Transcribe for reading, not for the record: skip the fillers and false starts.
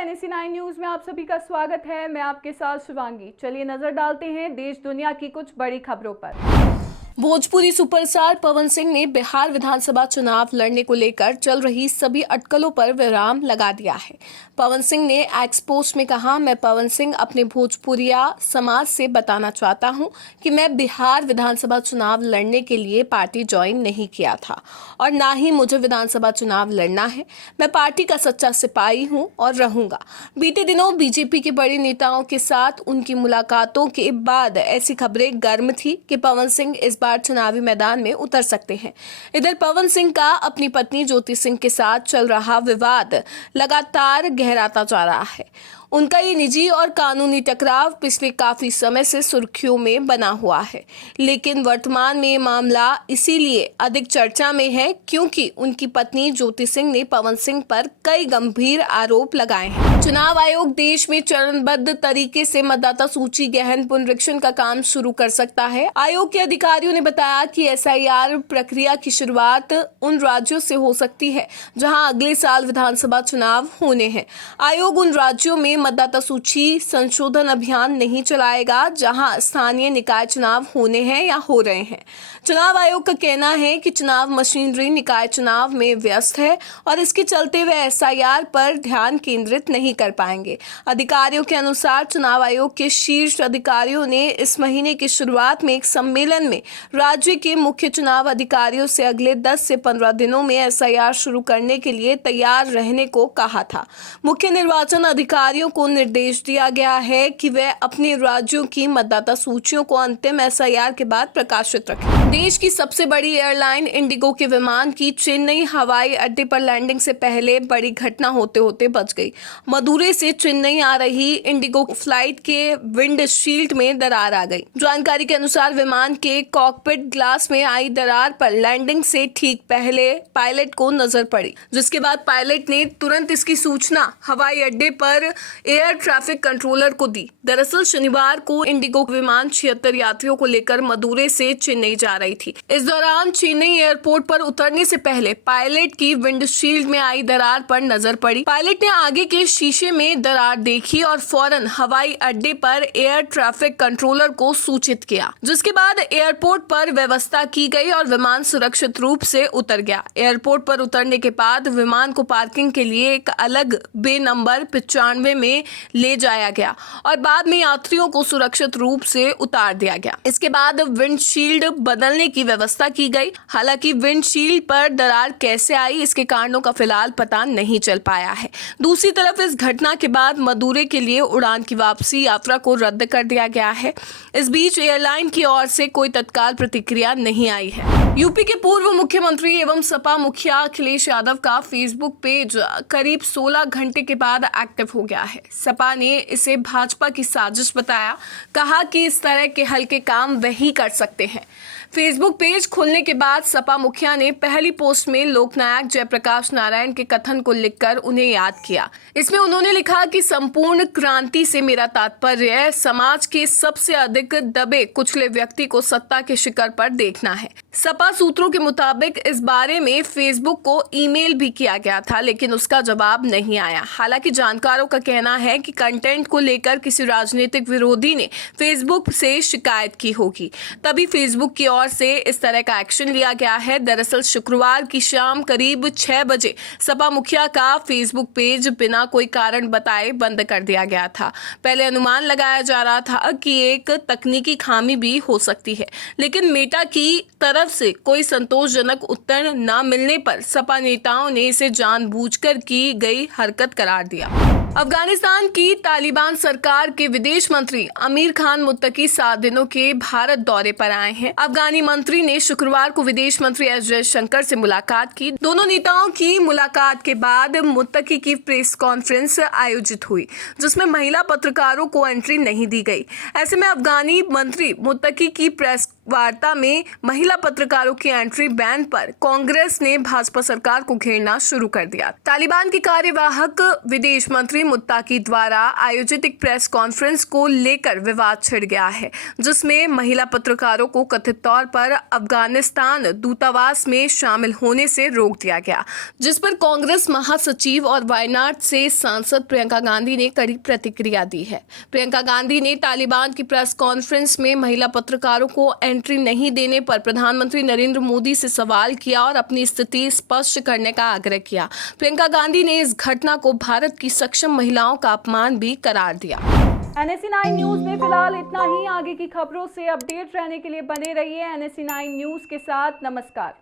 NSE9 news में आप सभी का स्वागत है। मैं आपके साथ शिवांगी। चलिए नजर डालते हैं देश दुनिया की कुछ बड़ी खबरों पर। भोजपुरी सुपरस्टार पवन सिंह ने बिहार विधानसभा चुनाव लड़ने को लेकर चल रही सभी अटकलों पर विराम लगा दिया है। पवन सिंह ने एक्स पोस्ट में कहा, मैं पवन सिंह अपने भोजपुरिया समाज से बताना चाहता हूं कि मैं बिहार विधानसभा चुनाव लड़ने के लिए पार्टी ज्वाइन नहीं किया था और ना ही मुझे विधानसभा चुनाव लड़ना है। मैं पार्टी का सच्चा सिपाही हूं और रहूंगा। बीते दिनों बीजेपी के बड़े नेताओं के साथ उनकी मुलाकातों के बाद ऐसी खबरें गर्म थी कि पवन सिंह इस बार चुनावी मैदान में उतर सकते हैं। इधर पवन सिंह का अपनी पत्नी ज्योति सिंह के साथ चल रहा विवाद लगातार गहराता जा रहा है। उनका ये निजी और कानूनी टकराव पिछले काफी समय से सुर्खियों में बना हुआ है, लेकिन वर्तमान में ये मामला इसीलिए अधिक चर्चा में है क्योंकि उनकी पत्नी ज्योति सिंह ने पवन सिंह पर कई गंभीर आरोप लगाए हैं। चुनाव आयोग देश में चरणबद्ध तरीके से मतदाता सूची गहन पुनरीक्षण का काम शुरू कर सकता है। आयोग के अधिकारियों ने बताया कि SIR प्रक्रिया की शुरुआत उन राज्यों से हो सकती है जहां अगले साल विधानसभा चुनाव होने हैं। आयोग उन राज्यों में मतदाता सूची संशोधन अभियान नहीं चलाएगा जहां स्थानीय निकाय चुनाव होने हैं या हो रहे हैं। चुनाव आयोग का कहना है कि चुनाव मशीनरी निकाय चुनाव में व्यस्त है और इसके चलते वे SIR पर ध्यान केंद्रित नहीं कर पाएंगे। अधिकारियों के अनुसार चुनाव आयोग के शीर्ष अधिकारियों ने इस महीने की शुरुआत में एक सम्मेलन में राज्य के मुख्य चुनाव अधिकारियों से अगले 10 से 15 दिनों में SIR शुरू करने के लिए तैयार रहने को कहा था। मुख्य निर्वाचन अधिकारियों को निर्देश दिया गया है कि वे अपने राज्यों की मतदाता सूचियों को अंतिम SIR के बाद प्रकाशित रखें। देश की सबसे बड़ी एयरलाइन इंडिगो के विमान की चेन्नई हवाई अड्डे पर लैंडिंग से पहले बड़ी घटना होते होते बच गई। मदुरै से चेन्नई आ रही इंडिगो फ्लाइट के विंडशील्ड में दरार आ गई। जानकारी के अनुसार विमान के कॉकपिट ग्लास में आई दरार पर लैंडिंग से ठीक पहले पायलट को नजर पड़ी, जिसके बाद पायलट ने तुरंत इसकी सूचना हवाई अड्डे पर एयर ट्रैफिक कंट्रोलर को दी। दरअसल शनिवार को इंडिगो विमान 76 यात्रियों को लेकर मदुरै से चेन्नई जा रही थी। इस दौरान चेन्नई एयरपोर्ट पर उतरने से पहले पायलट की विंडशील्ड में आई दरार पर नजर पड़ी। पायलट ने आगे के शीशे में दरार देखी और फौरन हवाई अड्डे पर एयर ट्रैफिक कंट्रोलर को सूचित किया, जिसके बाद एयरपोर्ट पर व्यवस्था की गई और विमान सुरक्षित रूप से उतर गया। एयरपोर्ट पर उतरने के बाद विमान को पार्किंग के लिए एक अलग बे नंबर 95 में ले जाया गया और बाद में यात्रियों को सुरक्षित रूप से उतार दिया गया। इसके बाद विंडशील्ड बदलने की व्यवस्था की गई। हालांकि विंडशील्ड पर दरार कैसे आई, इसके कारणों का फिलहाल पता नहीं चल पाया है। दूसरी तरफ इस घटना के बाद मदुरै के लिए उड़ान की वापसी यात्रा को रद्द कर दिया गया है। इस बीच एयरलाइन की ओर से कोई तत्काल प्रतिक्रिया नहीं आई है। यूपी के पूर्व मुख्यमंत्री एवं सपा मुखिया अखिलेश यादव का फेसबुक पेज करीब 16 घंटे के बाद एक्टिव हो गया है। सपा ने इसे भाजपा की साजिश बताया, कहा कि इस तरह के हल्के काम वही कर सकते हैं। फेसबुक पेज खुलने के बाद सपा मुखिया ने पहली पोस्ट में लोकनायक जयप्रकाश नारायण के कथन को लिखकर उन्हें याद किया। इसमें उन्होंने लिखा कि संपूर्ण क्रांति से मेरा तात्पर्य समाज के सबसे अधिक दबे कुचले व्यक्ति को सत्ता के शिखर पर देखना है। सपा सूत्रों के मुताबिक इस बारे में फेसबुक को ईमेल भी किया गया था, लेकिन उसका जवाब नहीं आया। हालांकि जानकारों का कहना है कि कंटेंट को लेकर किसी राजनीतिक विरोधी ने फेसबुक से शिकायत की होगी, तभी फेसबुक की ओर से इस तरह का एक्शन लिया गया है। दरअसल शुक्रवार की शाम करीब 6 बजे सपा मुखिया का फेसबुक पेज बिना कोई कारण बताए बंद कर दिया गया था। पहले अनुमान लगाया जा रहा था कि एक तकनीकी खामी भी हो सकती है, लेकिन मेटा की तरफ से कोई संतोषजनक उत्तर न मिलने पर सपा नेताओं ने इसे जानबूझकर की गई हरकत करार दिया। अफगानिस्तान की तालिबान सरकार के विदेश मंत्री आमिर खान मुत्तकी 7 दिनों के भारत दौरे पर आए हैं। अफगानी मंत्री ने शुक्रवार को विदेश मंत्री एस जयशंकर से मुलाकात की। दोनों नेताओं की मुलाकात के बाद मुत्तकी की प्रेस कॉन्फ्रेंस आयोजित हुई, जिसमें महिला पत्रकारों को एंट्री नहीं दी गई। ऐसे में अफगानी मंत्री मुत्तकी की प्रेस वार्ता में महिला पत्रकारों की एंट्री बैन पर कांग्रेस ने भाजपा सरकार को घेरना शुरू कर दिया। तालिबान की कार्यवाहक विदेश मंत्री मुत्ताकी द्वारा आयोजित एक प्रेस कॉन्फ्रेंस को लेकर विवाद छिड़ गया है, जिसमें महिला पत्रकारों को कथित तौर पर अफगानिस्तान दूतावास में शामिल होने से रोक दिया गया, जिस पर कांग्रेस महासचिव और वायनाड से सांसद प्रियंका गांधी ने कड़ी प्रतिक्रिया दी है। प्रियंका गांधी ने तालिबान की प्रेस कॉन्फ्रेंस में महिला पत्रकारों को एंट्री नहीं देने पर प्रधानमंत्री नरेंद्र मोदी से सवाल किया और अपनी स्थिति स्पष्ट करने का आग्रह किया। प्रियंका गांधी ने इस घटना को भारत की सक्षम महिलाओं का अपमान भी करार दिया। NSE9 न्यूज में फिलहाल इतना ही। आगे की खबरों से अपडेट रहने के लिए बने रहिए NSE9 न्यूज के साथ। नमस्कार।